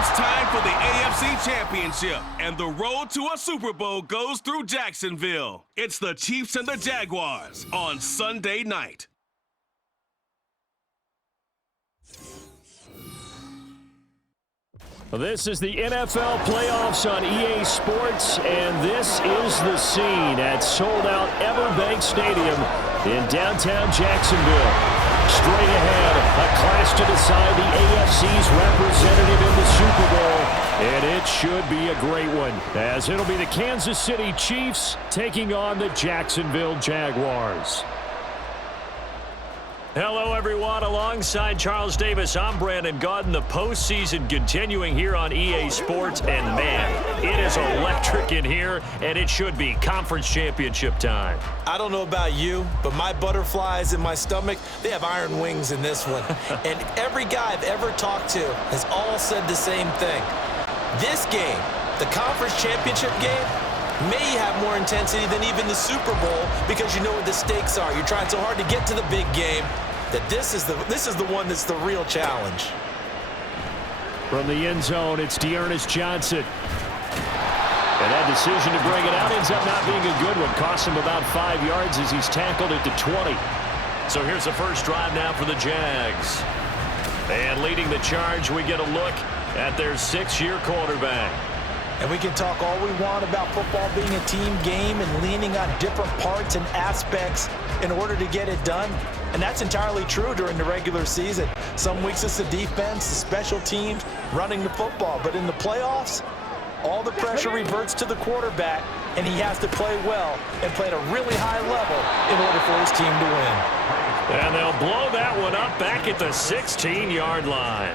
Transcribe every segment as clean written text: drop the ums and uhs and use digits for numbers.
It's time for the AFC Championship, and the road to a Super Bowl goes through Jacksonville. It's the Chiefs and the Jaguars on Sunday night. This is the NFL playoffs on EA Sports, and this is the scene at sold-out Everbank Stadium in downtown Jacksonville. Straight ahead, a clash to decide the AFC's representative in the Super Bowl, and it should be a great one, as it'll be the Kansas City Chiefs taking on the Jacksonville Jaguars. Hello, everyone. Alongside Charles Davis, I'm Brandon Gaudin. The postseason continuing here on EA Sports, and man, it is electric in here, and it should be conference championship time. I don't know about you, but my butterflies in my stomach, they have iron wings in this one. And every guy I've ever talked to has all said the same thing. This game, the conference championship game, may have more intensity than even the Super Bowl because you know what the stakes are. You're trying so hard to get to the big game that this is the one that's the real challenge. From the end zone, it's Dearness Johnson. And that decision to bring it out ends up not being a good one. Costs him about 5 yards as he's tackled at the 20. So here's the first drive now for the Jags. And leading the charge, we get a look at their 6-year quarterback. And we can talk all we want about football being a team game and leaning on different parts and aspects in order to get it done. And that's entirely true during the regular season. Some weeks it's the defense, the special teams, running the football. But in the playoffs, all the pressure reverts to the quarterback, and he has to play well and play at a really high level in order for his team to win. And they'll blow that one up back at the 16-yard line.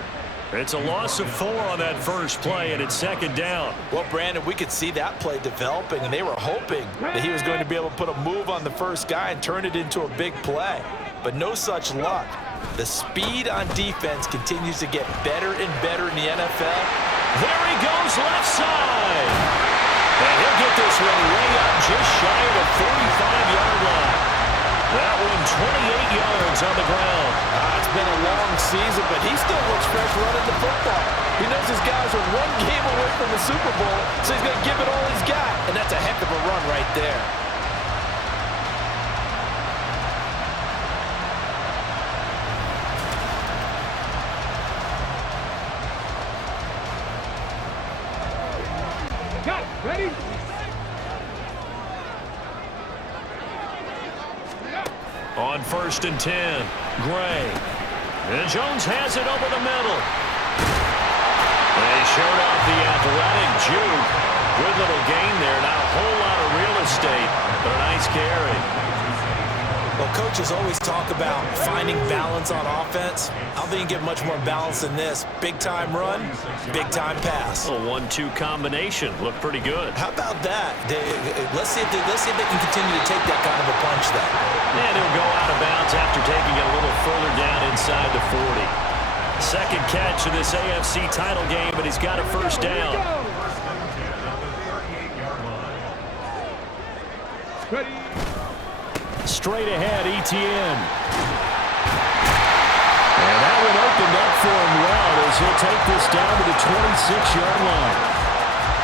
It's a loss of 4 on that first play, and it's second down. Well, Brandon, we could see that play developing, and they were hoping that he was going to be able to put a move on the first guy and turn it into a big play. But no such luck. The speed on defense continues to get better and better in the NFL. There he goes, left side. And he'll get this one way up just shy of the 45-yard line. That one 28 yards on the ground. It's been a long season, but he still looks fresh running the football. He knows his guys are one game away from the Super Bowl, so he's going to give it all he's got. And that's a heck of a run right there. Ready? On 1st and 10, Gray. And Jones has it over the middle. They showed off the athletic juke. Good little gain there. Not a whole lot of real estate, but a nice carry. Well, coaches always talk about finding balance on offense. I don't think you get much more balance than this. Big-time run, big-time pass. A 1-2 combination. Looked pretty good. How about that? Let's see if they can continue to take that kind of a punch, though. And he'll go out of bounds after taking it a little further down inside the 40. Second catch of this AFC title game, but he's got a first down. Ready? Straight ahead, ETN. And that one opened up for him well as he'll take this down to the 26-yard line.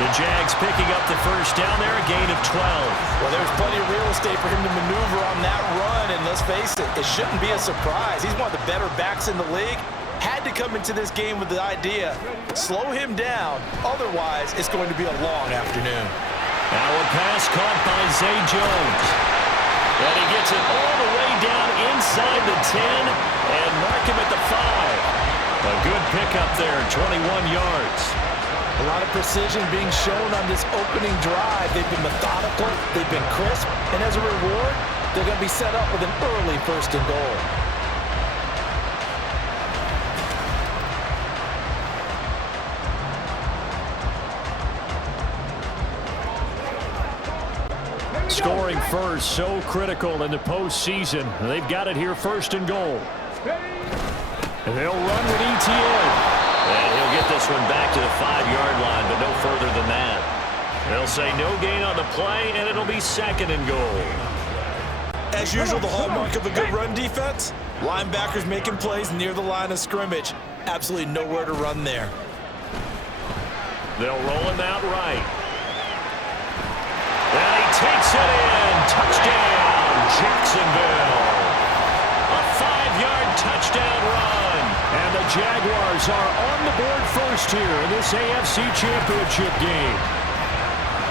The Jags picking up the first down there, a gain of 12. Well, there's plenty of real estate for him to maneuver on that run, and let's face it, it shouldn't be a surprise. He's one of the better backs in the league. Had to come into this game with the idea, slow him down, otherwise it's going to be a long afternoon. Now a pass caught by Zay Jones. And he gets it all the way down inside the 10 and mark him at the 5. A good pickup there, 21 yards. A lot of precision being shown on this opening drive. They've been methodical, they've been crisp, and as a reward, they're going to be set up with an early 1st and goal. Scoring first, so critical in the postseason. They've got it here, 1st and goal. And they'll run with ETN. And he'll get this one back to the 5-yard line, but no further than that. They'll say no gain on the play, and it'll be 2nd and goal. As usual, the hallmark of a good run defense, linebackers making plays near the line of scrimmage. Absolutely nowhere to run there. They'll roll him out right. And he takes it in. Touchdown, Jacksonville. A 5-yard touchdown run. And the Jaguars are on the board first here in this AFC Championship game.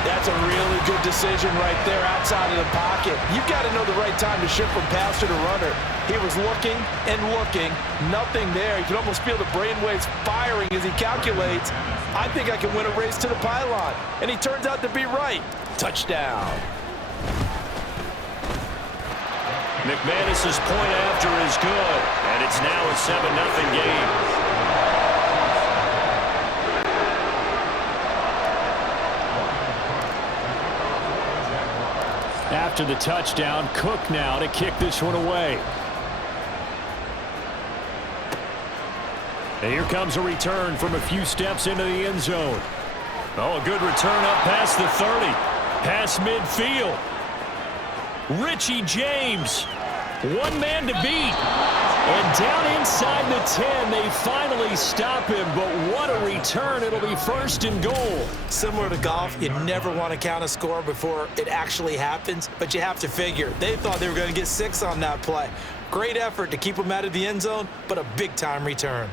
That's a really good decision right there outside of the pocket. You've got to know the right time to shift from passer to runner. He was looking and looking, nothing there. You can almost feel the brainwaves firing as he calculates, I think I can win a race to the pylon. And he turns out to be right. Touchdown. McManus's point after is good, and it's now a 7-0 game. After the touchdown, Cook now to kick this one away. And here comes a return from a few steps into the end zone. Oh, a good return up past the 30. Past midfield. Richie James. One man to beat. And down inside the 10, they finally stop him. But what a return. It'll be first and goal. Similar to golf, you never want to count a score before it actually happens. But you have to figure. They thought they were going to get 6 on that play. Great effort to keep them out of the end zone, but a big-time return.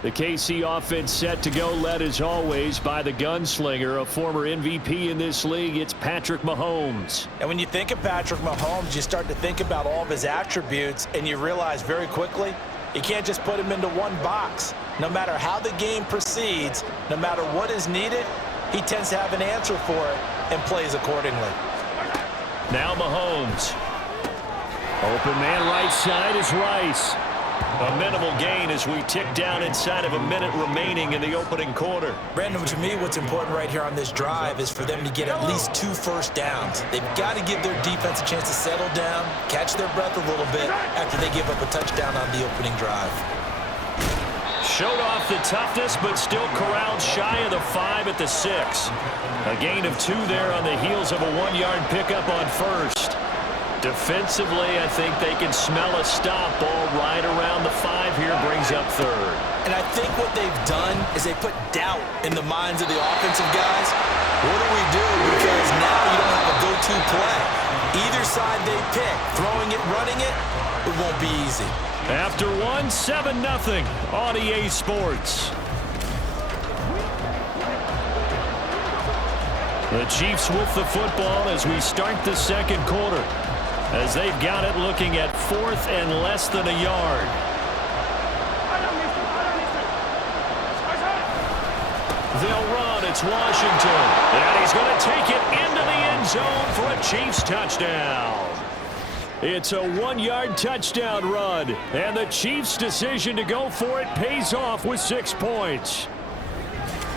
The KC offense set to go, led as always by the gunslinger, a former MVP in this league. It's Patrick Mahomes. And when you think of Patrick Mahomes, you start to think about all of his attributes, and you realize very quickly you can't just put him into one box. No matter how the game proceeds, no matter what is needed, he tends to have an answer for it and plays accordingly. Now Mahomes. Open man right side is Rice. A minimal gain as we tick down inside of a minute remaining in the opening quarter. Brandon, to me, what's important right here on this drive is for them to get at least 2 first downs. They've got to give their defense a chance to settle down, catch their breath a little bit after they give up a touchdown on the opening drive. Showed off the toughness, but still corralled shy of the 5 at the 6. A gain of 2 there on the heels of a 1-yard pickup on first. Defensively, I think they can smell a stop. Ball right around the 5 here, brings up 3rd. And I think what they've done is they put doubt in the minds of the offensive guys. What do we do? Because now you don't have a go-to play. Either side they pick, throwing it, running it, it won't be easy. After 1, 7-0 on EA Sports. The Chiefs with the football as we start the second quarter. As they've got it looking at 4th and less than a yard. They'll run. It's Washington. And he's going to take it into the end zone for a Chiefs touchdown. It's a 1-yard touchdown run. And the Chiefs' decision to go for it pays off with 6 points.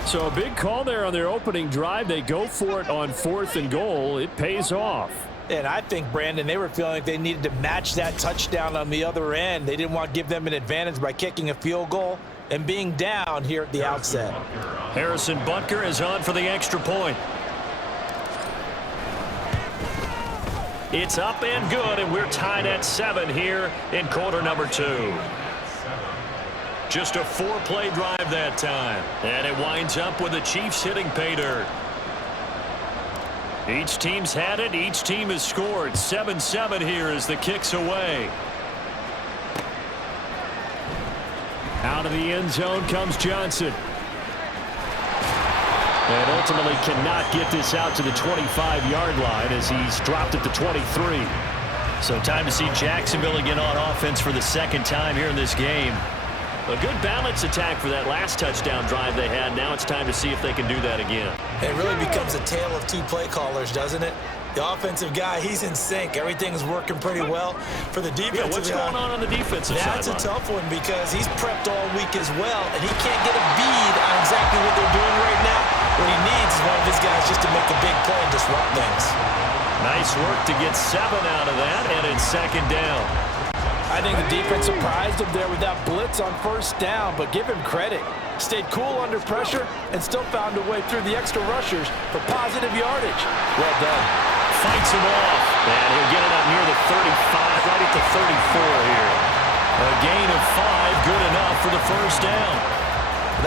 So a big call there on their opening drive. They go for it on 4th and goal. It pays off. And I think, Brandon, they were feeling like they needed to match that touchdown on the other end. They didn't want to give them an advantage by kicking a field goal and being down here at the outset. Harrison Butker is on for the extra point. It's up and good, and we're tied at 7 here in quarter number 2. Just a 4-play drive that time. And it winds up with the Chiefs hitting pay dirt. Each team's had it. Each team has scored. 7-7 here as the kick's away. Out of the end zone comes Johnson. And ultimately cannot get this out to the 25-yard line as he's dropped at the 23. So time to see Jacksonville again on offense for the second time here in this game. A good balance attack for that last touchdown drive they had. Now it's time to see if they can do that again. It really becomes a tale of 2 play callers, doesn't it? The offensive guy, he's in sync. Everything's working pretty well. For the defensive what's going on the defensive side? That's a tough one because he's prepped all week as well, and he can't get a bead on exactly what they're doing right now. What he needs is one of his guys just to make a big play and disrupt things. Nice work to get 7 out of that, and it's 2nd down. I think the defense surprised him there with that blitz on 1st down, but give him credit. Stayed cool under pressure and still found a way through the extra rushers for positive yardage. Well done. Fights him off, and he'll get it up near the 35, right at the 34 here. A gain of 5, good enough for the 1st down.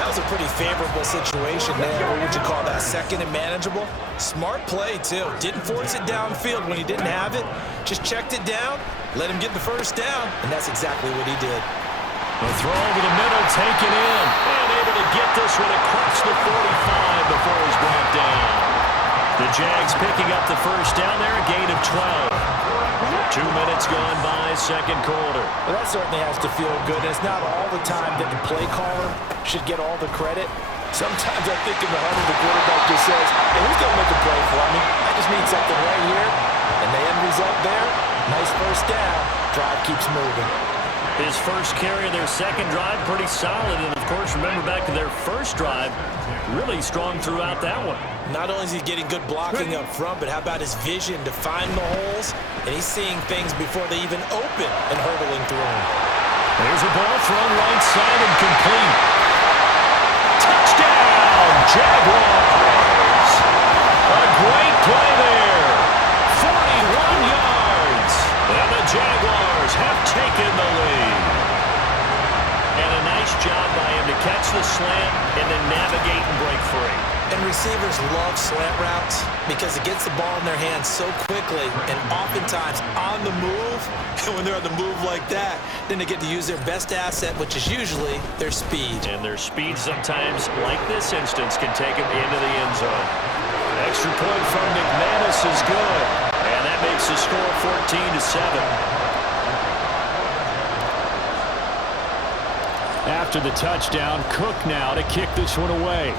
That was a pretty favorable situation there. What would you call that? Second and manageable? Smart play, too. Didn't force it downfield when he didn't have it. Just checked it down, let him get the first down, and that's exactly what he did. The throw over the middle, taken in, and able to get this one across the 45 before he's brought down. The Jags picking up the first down there, a gain of 12. 2 minutes gone by, second quarter. Well, that certainly has to feel good. It's not all the time that the play caller should get all the credit. Sometimes I think in the heart of the quarterback just says, hey, who's going to make a play for me? I just need something right here. And the end result there, nice first down. Drive keeps moving. His first carry of their second drive, pretty solid. And, of course, remember back to their first drive, really strong throughout that one. Not only is he getting good blocking up front, but how about his vision to find the holes? And he's seeing things before they even open and hurdling through them. There's a ball thrown right side and complete. Touchdown, Jaguars. A great play there. 41 yards. And the Jaguars have taken the lead. And a nice job by him to catch the slant and then navigate and break free. And receivers love slant routes because it gets the ball in their hands so quickly and oftentimes on the move. And when they're on the move like that, then they get to use their best asset, which is usually their speed. And their speed sometimes, like this instance, can take them into the end zone. Extra point from McManus is good. And that makes the score 14-7. After the touchdown, Cook now to kick this one away.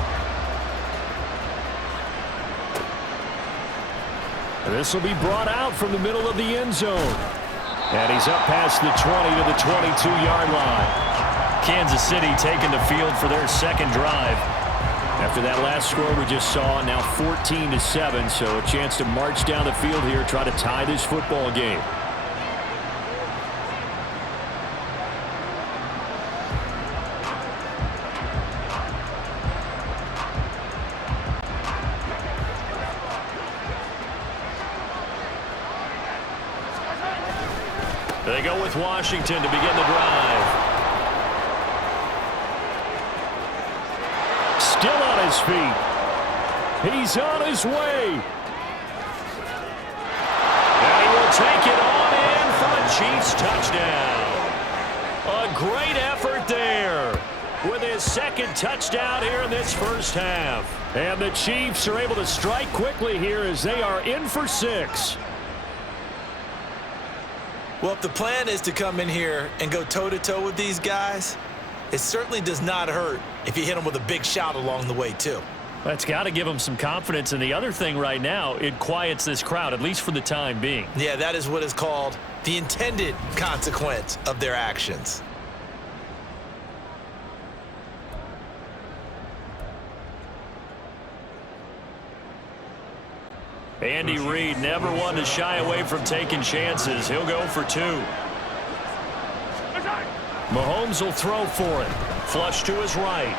This will be brought out from the middle of the end zone. And he's up past the 20 to the 22-yard line. Kansas City taking the field for their second drive. After that last score we just saw, now 14-7, so a chance to march down the field here, try to tie this football game. They go with Washington to begin the drive. Still on his feet. He's on his way. And he will take it on in for a Chiefs touchdown. A great effort there with his second touchdown here in this first half. And the Chiefs are able to strike quickly here as they are in for 6. Well, if the plan is to come in here and go toe-to-toe with these guys, it certainly does not hurt if you hit them with a big shout along the way, too. That's got to give them some confidence. And the other thing right now, it quiets this crowd, at least for the time being. Yeah, that is what is called the intended consequence of their actions. Andy Reid never one to shy away from taking chances. He'll go for 2. Mahomes will throw for it. Flush to his right.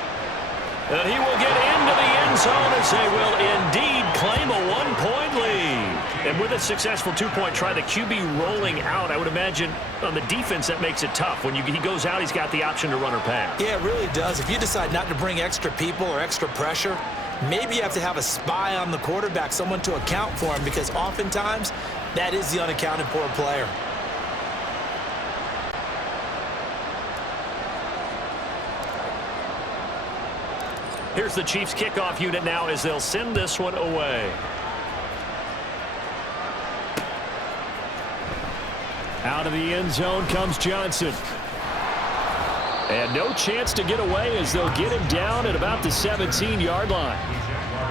And he will get into the end zone as they will indeed claim a 1-point lead. And with a successful 2-point try, the QB rolling out, I would imagine on the defense that makes it tough. When he goes out, he's got the option to run or pass. Yeah, it really does. If you decide not to bring extra people or extra pressure, maybe you have to have a spy on the quarterback, someone to account for him, because oftentimes that is the unaccounted for player. Here's the Chiefs kickoff unit now as they'll send this one away. Out of the end zone comes Johnson. And no chance to get away as they'll get him down at about the 17-yard line.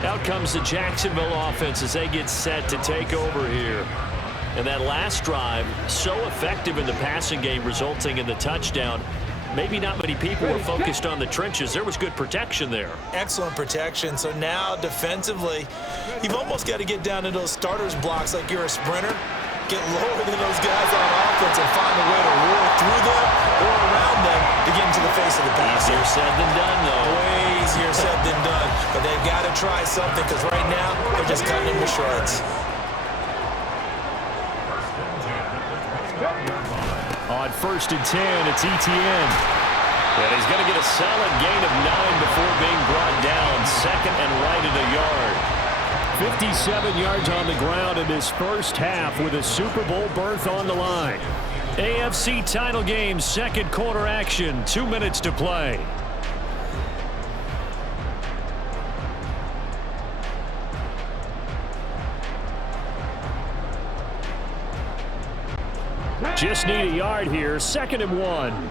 Out comes the Jacksonville offense as they get set to take over here. And that last drive, so effective in the passing game, resulting in the touchdown. Maybe not many people were focused on the trenches. There was good protection there. Excellent protection. So now defensively, you've almost got to get down to those starters blocks like you're a sprinter. Get lower than those guys on offense and find a way to roar through them or around them to get into the face of the pass. Easier said than done, though. Way easier said than done. But they've got to try something because right now they're just cutting him to shreds. On 1st and 10, it's Etienne. And he's going to get a solid gain of 9 before 57 yards on the ground in his first half with a Super Bowl berth on the line. AFC title game, second quarter action, 2 minutes to play. Just need a yard here, 2nd and 1.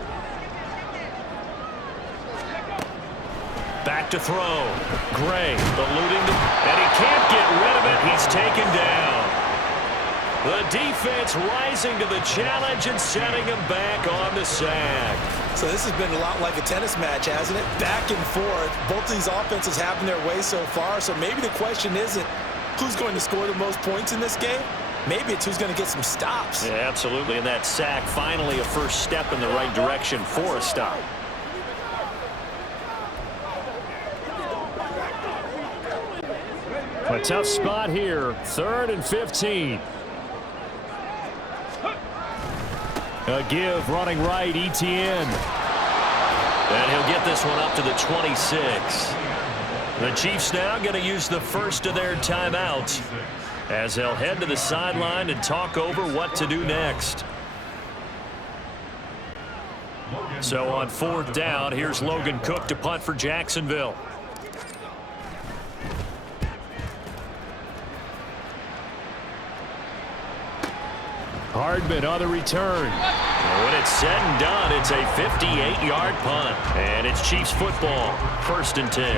Back to throw. Gray eluding, and he can't get rid of it. He's taken down. The defense rising to the challenge and setting him back on the sack. So this has been a lot like a tennis match, hasn't it? Back and forth. Both these offenses having their way so far. So maybe the question isn't who's going to score the most points in this game. Maybe it's who's going to get some stops. Yeah, absolutely. And that sack, finally a first step in the right direction for a stop. A tough spot here. 3rd and 15. A give running right, Etienne. And he'll get this one up to the 26. The Chiefs now going to use the first of their timeouts as they'll head to the sideline and talk over what to do next. So on 4th down, here's Logan Cook to punt for Jacksonville. Hardman on the return. When it's said and done, it's a 58-yard punt. And it's Chiefs football, 1st and 10.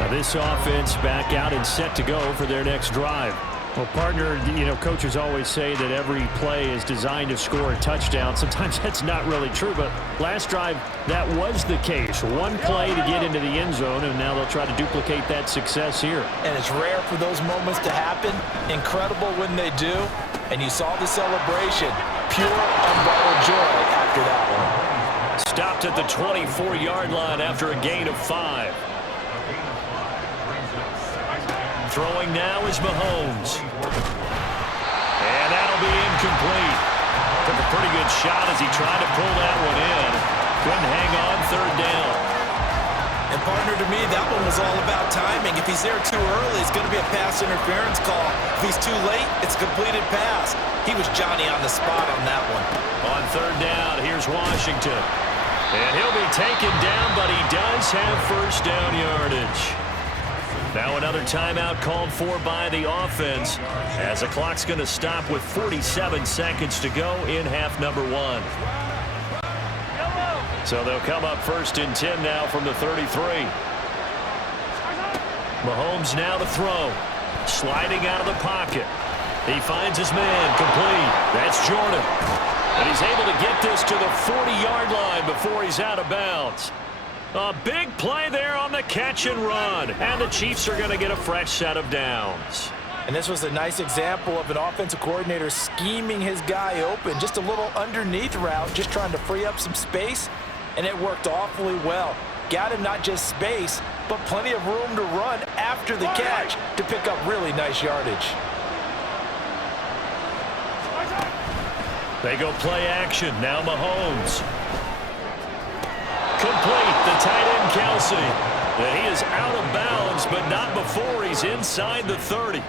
Now this offense back out and set to go for their next drive. Well, partner, coaches always say that every play is designed to score a touchdown. Sometimes that's not really true, but last drive, that was the case. One play to get into the end zone, and now they'll try to duplicate that success here. And it's rare for those moments to happen. Incredible when they do. And you saw the celebration. Pure, unbridled joy after that one. Stopped at the 24-yard line after a gain of 5. Throwing now is Mahomes. And that'll be incomplete. Took a pretty good shot as he tried to pull that one in. Couldn't hang on 3rd down. And partner, to me, that one was all about timing. If he's there too early, it's going to be a pass interference call. If he's too late, it's a completed pass. He was Johnny on the spot on that one. On 3rd down, here's Washington. And he'll be taken down, but he does have first down yardage. Now another timeout called for by the offense as the clock's going to stop with 47 seconds to go in half number 1. So they'll come up 1st and 10 now from the 33. Mahomes now to throw. Sliding out of the pocket. He finds his man complete. That's Jordan. And he's able to get this to the 40-yard line before he's out of bounds. A big play there on the catch and run. And the Chiefs are going to get a fresh set of downs. And this was a nice example of an offensive coordinator scheming his guy open. Just a little underneath route, just trying to free up some space. And it worked awfully well. Got him not just space, but plenty of room to run after the catch to pick up really nice yardage. They go play action. Now Mahomes. Complete. The tight end, Kelsey. And he is out of bounds, but not before he's inside the 30.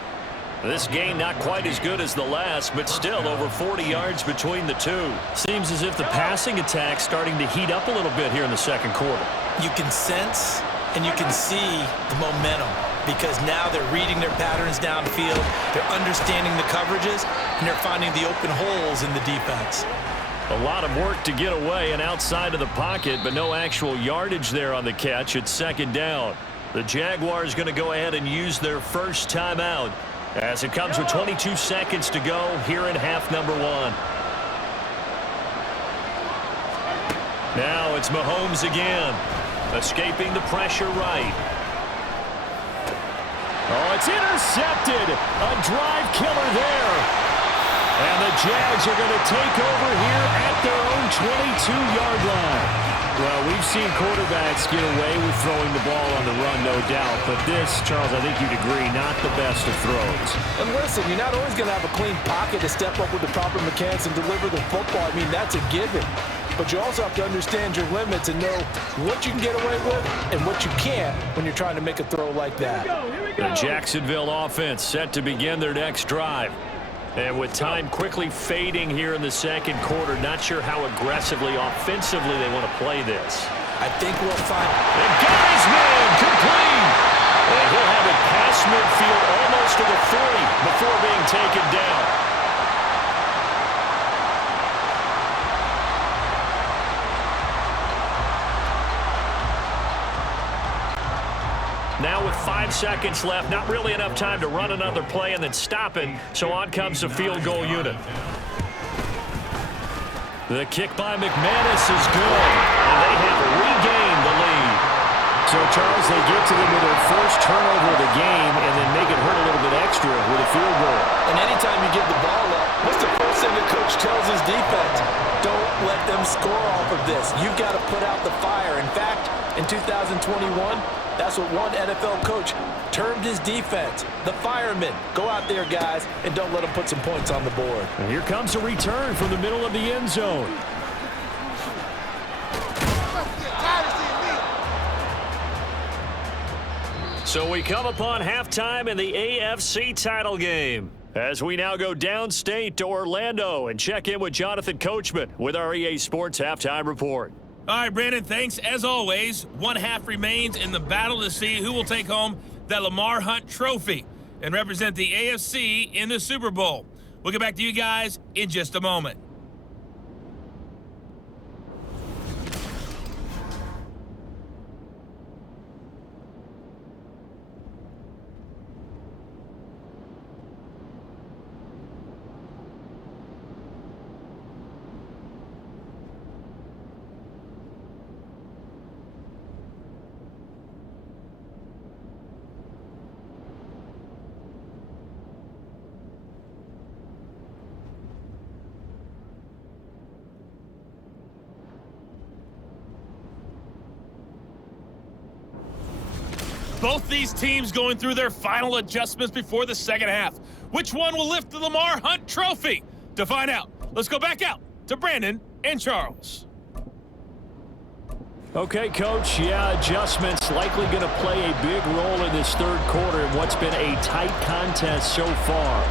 This gain not quite as good as the last, but still over 40 yards between the two. Seems as if the passing attack's starting to heat up a little bit here in the 2nd quarter. You can sense and you can see the momentum because now they're reading their patterns downfield, they're understanding the coverages, and they're finding the open holes in the defense. A lot of work to get away and outside of the pocket, but no actual yardage there on the catch. It's 2nd down. The Jaguars going to go ahead and use their first timeout as it comes with 22 seconds to go here in half number 1. Now it's Mahomes again, escaping the pressure right. Oh, it's intercepted. A drive killer there. And the Jags are going to take over here at their own 22-yard line. Well, we've seen quarterbacks get away with throwing the ball on the run, no doubt. But this, Charles, I think you'd agree, not the best of throws. And listen, you're not always going to have a clean pocket to step up with the proper mechanics and deliver the football. I mean, that's a given. but you also have to understand your limits and know what you can get away with and what you can't when you're trying to make a throw like that. The Jacksonville offense set to begin their next drive. And with time quickly fading here in the second quarter, not sure how aggressively, offensively they want to play this. I think we'll find... And Guy's man, complete! And he'll have it past midfield almost to the 40 before being taken down. Now with 5 seconds left, not really enough time to run another play and then stop it, so on comes the field goal unit. The kick by McManus is good, and they have regained the lead. So, Charles, they get to them with their first turnover of the game and then make it hurt a little bit extra with a field goal. And anytime you give the ball up, what's the first thing the coach tells his defense? Don't let them score off of this. You've got to put out the fire. In fact, in 2021, that's what one NFL coach termed his defense, the firemen. Go out there, guys, and don't let them put some points on the board. And here comes a return from the middle of the end zone. So we come upon halftime in the AFC title game as we now go downstate to Orlando and check in with Jonathan Coachman with our EA Sports Halftime Report. All right, Brandon, thanks. As always, one half remains in the battle to see who will take home that Lamar Hunt trophy and represent the AFC in the Super Bowl. We'll get back to you guys in just a moment. Both these teams going through their final adjustments before the second half. Which one will lift the Lamar Hunt trophy? To find out, let's go back out to Brandon and Charles. Okay, Coach, adjustments likely going to play a big role in this third quarter in what's been a tight contest so far.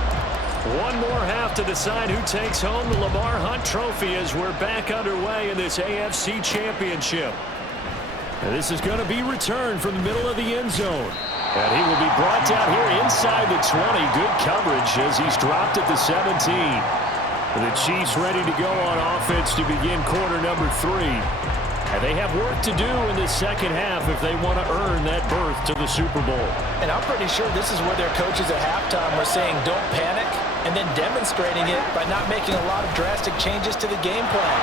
One more half to decide who takes home the Lamar Hunt trophy as we're back underway in this AFC Championship. And this is going to be returned from the middle of the end zone. And he will be brought down here inside the 20. Good coverage as he's dropped at the 17. The Chiefs ready to go on offense to begin quarter number 3. And they have work to do in the second half if they want to earn that berth to the Super Bowl. And I'm pretty sure this is where their coaches at halftime were saying don't panic and then demonstrating it by not making a lot of drastic changes to the game plan.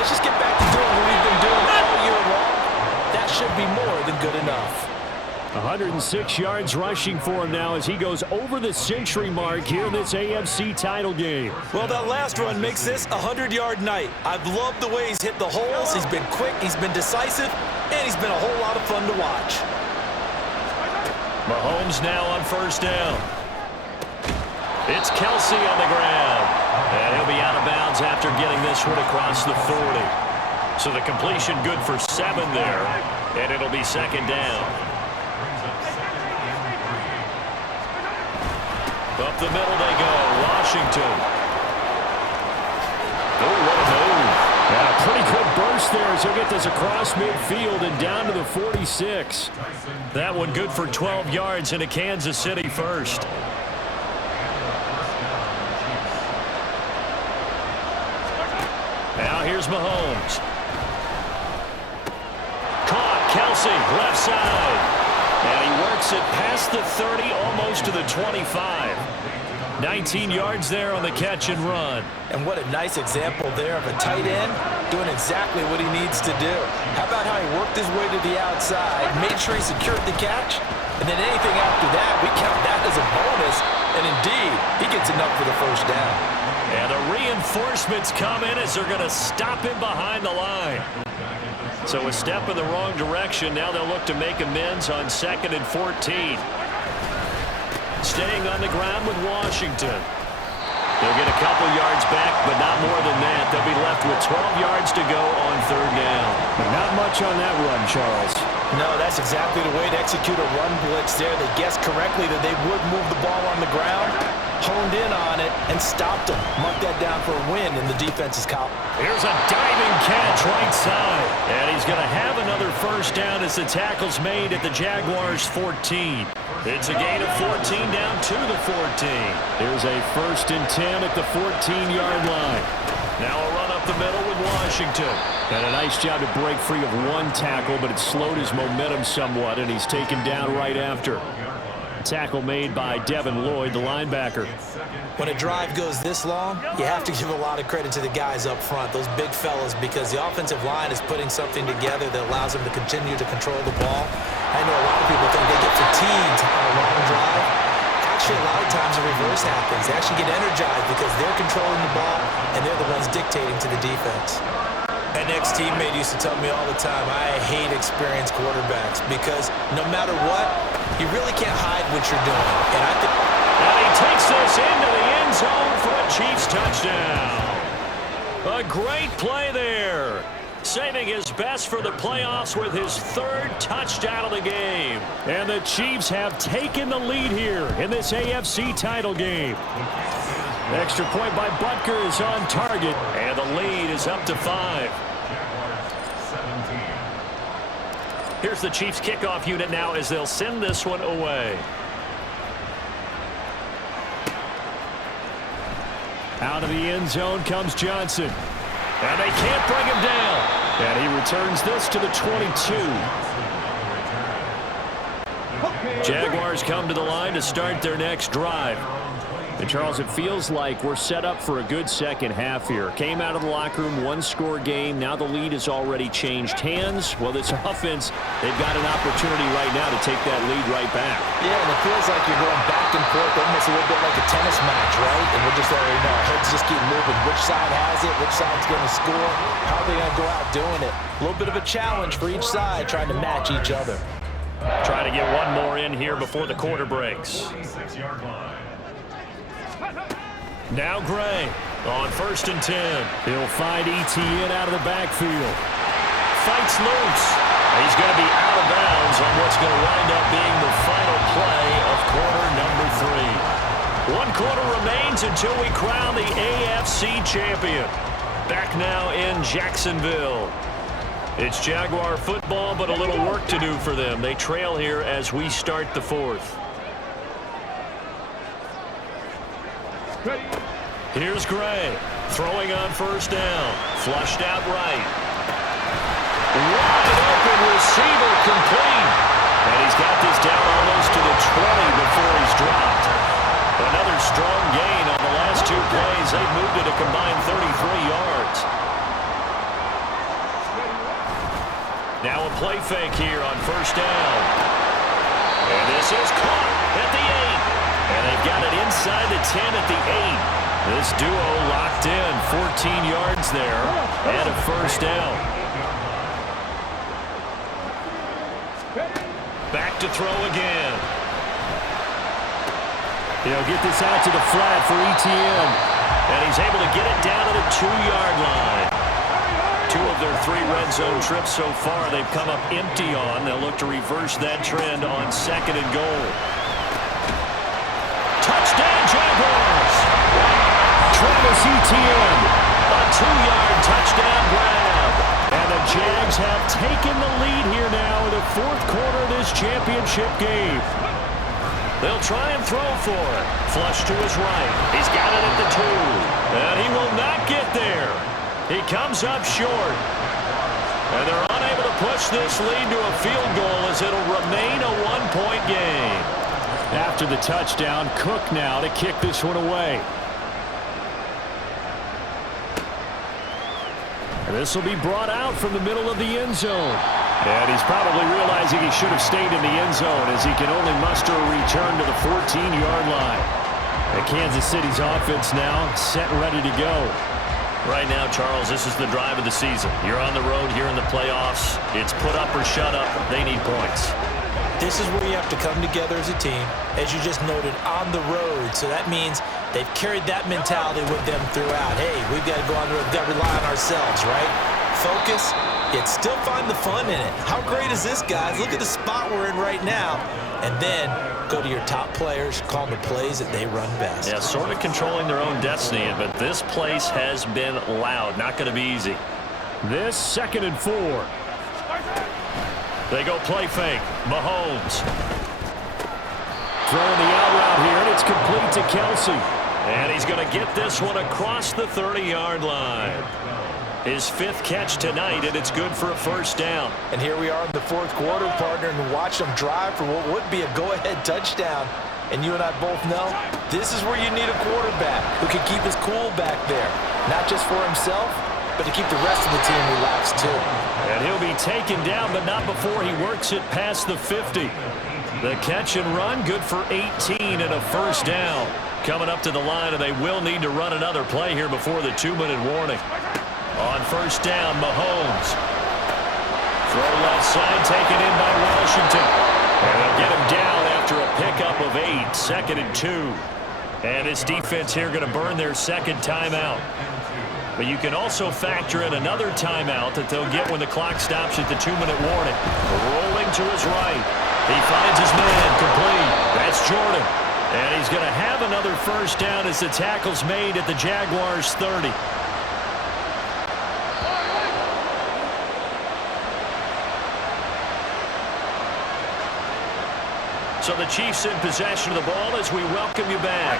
Let's just get back to doing what we've been doing all year long. That should be more than good enough. 106 yards rushing for him now as he goes over the century mark here in this AFC title game. Well, that last run makes this a 100-yard night. I've loved the way he's hit the holes. He's been quick, he's been decisive, and he's been a whole lot of fun to watch. Mahomes now on first down. It's Kelsey on the ground. And he'll be out of bounds after getting this one across the 40. So the completion good for 7 there, and it'll be second down. Up the middle they go, Washington. Oh, what a move. And a pretty good burst there as he'll get this across midfield and down to the 46. That one good for 12 yards into Kansas City first. Now here's Mahomes. Caught, Kelsey, left side. And he works it past the 30, almost to the 25. 19 yards there on the catch and run. And what a nice example there of a tight end doing exactly what he needs to do. How about how he worked his way to the outside, made sure he secured the catch, and then anything after that, we count that as a bonus. And indeed, he gets enough for the first down. And the reinforcements come in as they're going to stop him behind the line. So a step in the wrong direction. Now they'll look to make amends on 2nd and 14. Staying on the ground with Washington. They'll get a couple yards back, but not more than that. They'll be left with 12 yards to go on third down. Not much on that run, Charles. No, that's exactly the way to execute a run blitz there. They guessed correctly that they would move the ball on the ground, honed in on it, and stopped them. Mark that down for a win in the defense's column. Here's a diving catch right side. And he's going to have another first down as the tackle's made at the Jaguars' 14. It's a gain of 14 down to the 14. Here's a 1st and 10 at the 14-yard line. Now a run up the middle with Washington. And a nice job to break free of one tackle, but it slowed his momentum somewhat, and he's taken down right after. Tackle made by Devin Lloyd, the linebacker. When a drive goes this long, you have to give a lot of credit to the guys up front, those big fellas, because the offensive line is putting something together that allows them to continue to control the ball. I know a lot of people think they get fatigued on a long drive. Actually, a lot of times the reverse happens. They actually get energized because they're controlling the ball, and they're the ones dictating to the defense. An ex-teammate used to tell me all the time, I hate experienced quarterbacks because no matter what, you really can't hide what you're doing. And I think... And he takes this into the end zone for a Chiefs touchdown. A great play there. Saving his best for the playoffs with his 3rd touchdown of the game. And the Chiefs have taken the lead here in this AFC title game. Extra point by Butker is on target. And the lead is up to 5. Here's the Chiefs kickoff unit now as they'll send this one away. Out of the end zone comes Johnson. And they can't bring him down. And he returns this to the 22. Jaguars come to the line to start their next drive. And Charles, it feels like we're set up for a good second half here. Came out of the locker room, 1-score game. Now the lead has already changed hands. Well, this offense, they've got an opportunity right now to take that lead right back. Yeah, and it feels like you're going back and forth, almost a little bit like a tennis match, right? And we're just already know our heads just keep moving. Which side has it? Which side's going to score? How are they going to go out doing it? A little bit of a challenge for each side, trying to match each other. Trying to get one more in here before the quarter breaks. Now Gray on 1st and 10. He'll find Etienne out of the backfield. Fights loose. He's going to be out of bounds on what's going to wind up being the final play of quarter number 3. 1 quarter remains until we crown the AFC champion. Back now in Jacksonville. It's Jaguar football, but a little work to do for them. They trail here as we start the 4th. Here's Gray, throwing on 1st down, flushed out right. Wide open receiver complete. And he's got this down almost to the 20 before he's dropped. Another strong gain on the last 2 plays. They've moved it a combined 33 yards. Now a play fake here on 1st down. And this is caught at the 8. And they've got it inside the 10 at the 8. This duo locked in, 14 yards there, and a 1st down. Back to throw again. He'll get this out to the flat for Etienne. And he's able to get it down to the 2-yard line. 2 of their 3 red zone trips so far they've come up empty on. They'll look to reverse that trend on 2nd and goal. Touchdown, Jaguars! Travis Etienne. A 2-yard touchdown grab. And the Jags have taken the lead here now in the 4th quarter of this championship game. They'll try and throw for it. Flush to his right. He's got it at the 2. And he will not get there. He comes up short. And they're unable to push this lead to a field goal as it'll remain a 1-point game. After the touchdown, Cook now to kick this one away. And this will be brought out from the middle of the end zone. And he's probably realizing he should have stayed in the end zone as he can only muster a return to the 14-yard line. And Kansas City's offense now set and ready to go. Right now, Charles, this is the drive of the season. You're on the road here in the playoffs. It's put up or shut up. They need points. This is where you have to come together as a team, as you just noted, on the road. So that means they've carried that mentality with them throughout. Hey, we've got to go on the road. We've got to rely on ourselves, right? Focus, yet still find the fun in it. How great is this, guys? Look at the spot we're in right now. And then go to your top players, call the plays that they run best. Yeah, sort of controlling their own destiny, but this place has been loud. Not going to be easy. This 2nd and 4. They go play fake. Mahomes. Throwing the out route here, and it's complete to Kelsey. And he's going to get this one across the 30-yard line. His 5th catch tonight, and it's good for a first down. And here we are in the 4th quarter, partner, and watch them drive for what would be a go-ahead touchdown. And you and I both know this is where you need a quarterback who can keep his cool back there, not just for himself, but to keep the rest of the team relaxed too. And he'll be taken down, but not before he works it past the 50. The catch and run, good for 18 and a first down. Coming up to the line, and they will need to run another play here before the 2-minute warning. On first down, Mahomes. Throw left side, taken in by Washington. And they'll get him down after a pickup of 8, 2nd and 2. And his defense here going to burn their 2nd timeout. But you can also factor in another timeout that they'll get when the clock stops at the 2-minute warning. Rolling to his right. He finds his man complete. That's Jordan. And he's going to have another first down as the tackle's made at the Jaguars' 30. So the Chiefs in possession of the ball as we welcome you back.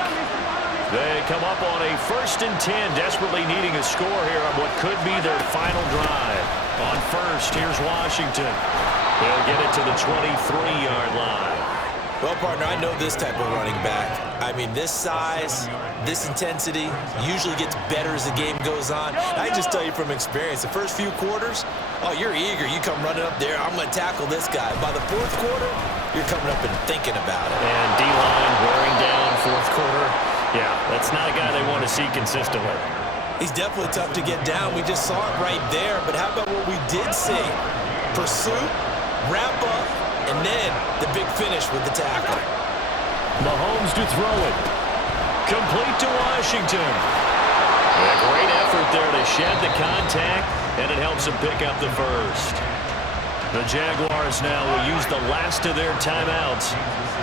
They come up on a 1st and 10, desperately needing a score here on what could be their final drive. On first, here's Washington. They'll get it to the 23-yard line. Well, partner, I know this type of running back. I mean, this size, this intensity usually gets better as the game goes on. I just tell you from experience, the first few quarters, oh, you're eager. You come running up there, I'm going to tackle this guy. By the 4th quarter, you're coming up and thinking about it. And D-line wearing down 4th quarter. Yeah, that's not a guy they want to see consistently. He's definitely tough to get down. We just saw it right there. But how about what we did see? Pursuit, wrap up, and then the big finish with the tackle. Mahomes to throw it. Complete to Washington. A great effort there to shed the contact, and it helps him pick up the first. The Jaguars now will use the last of their timeouts,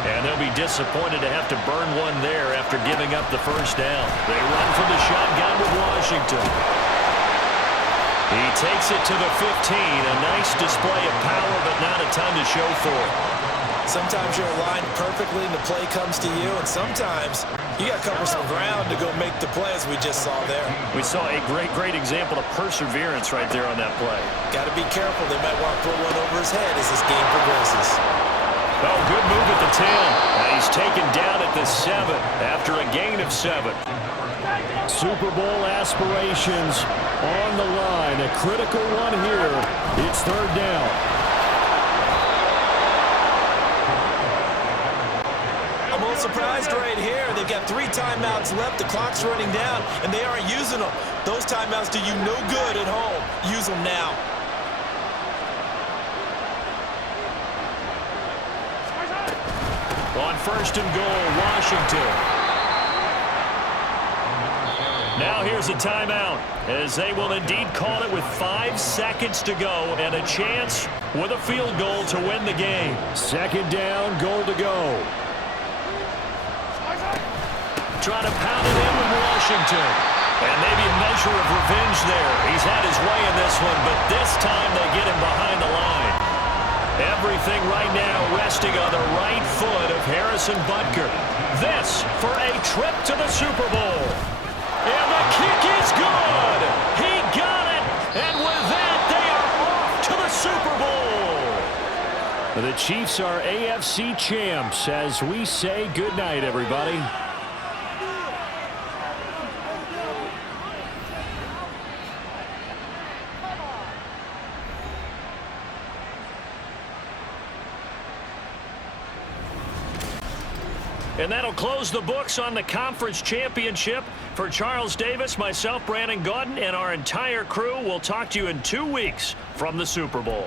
and they'll be disappointed to have to burn one there after giving up the first down. They run from the shotgun with Washington. He takes it to the 15. A nice display of power, but not a ton to show for it. Sometimes you're aligned perfectly and the play comes to you, and sometimes you got to cover some ground to go make the play, as we just saw there. We saw a great example of perseverance right there on that play. Got to be careful. They might want to throw one over his head as this game progresses. Oh, good move at the 10. And he's taken down at the 7 after a gain of 7. Super Bowl aspirations on the line. A critical one here. It's 3rd down. I'm a little surprised right here. They've got 3 timeouts left. The clock's running down, and they aren't using them. Those timeouts do you no good at home. Use them now. On 1st and goal, Washington. Now here's a timeout, as they will indeed call it with 5 seconds to go and a chance with a field goal to win the game. 2nd down, goal to go. Trying to pound it in with Washington. And maybe a measure of revenge there. He's had his way in this one, but this time they get him behind the line. Everything right now resting on the right foot of Harrison Butker. This for a trip to the Super Bowl. And the kick is good. He got it. And with that, they are off to the Super Bowl. The Chiefs are AFC champs as we say goodnight, everybody. And that'll close the books on the conference championship. For Charles Davis, myself, Brandon Gaudin, and our entire crew, we'll talk to you in 2 weeks from the Super Bowl.